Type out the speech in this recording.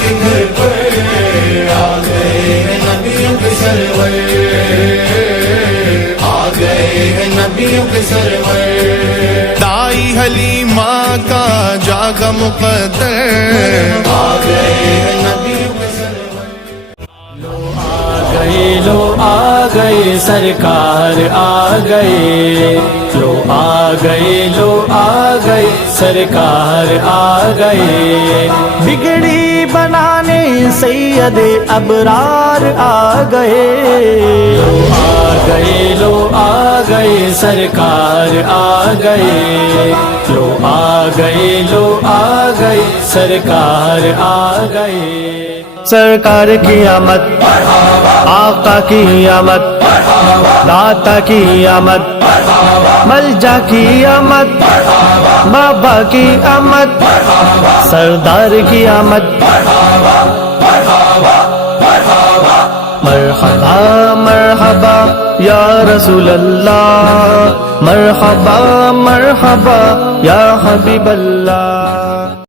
کے گھر پر آ گئے ہیں نبیوں کے سرور، آ گئے ہیں نبیوں کے سرور، دائی حلیمہ کا جاگا مقدر، آ گئے ہیں نبیوں کے سرور۔ لو آ گئے سرکار آ گئے، لو آ گئے، لو آ گئے سرکار آ گئے، بگڑی بنانے سید ابرار آ گئے، لو آ گئے، لو آ گئے سرکار آ گئے، لو آ گئے، لو آ گئے سرکار آ گئے۔ سرکار کی آمد، آقا کی آمد، داتا کی آمد، ملجا کی آمد، بابا کی آمد، سردار کی آمد، مرحبا مرحبا یا رسول اللہ، مرحبا مرحبا یا حبیب اللہ۔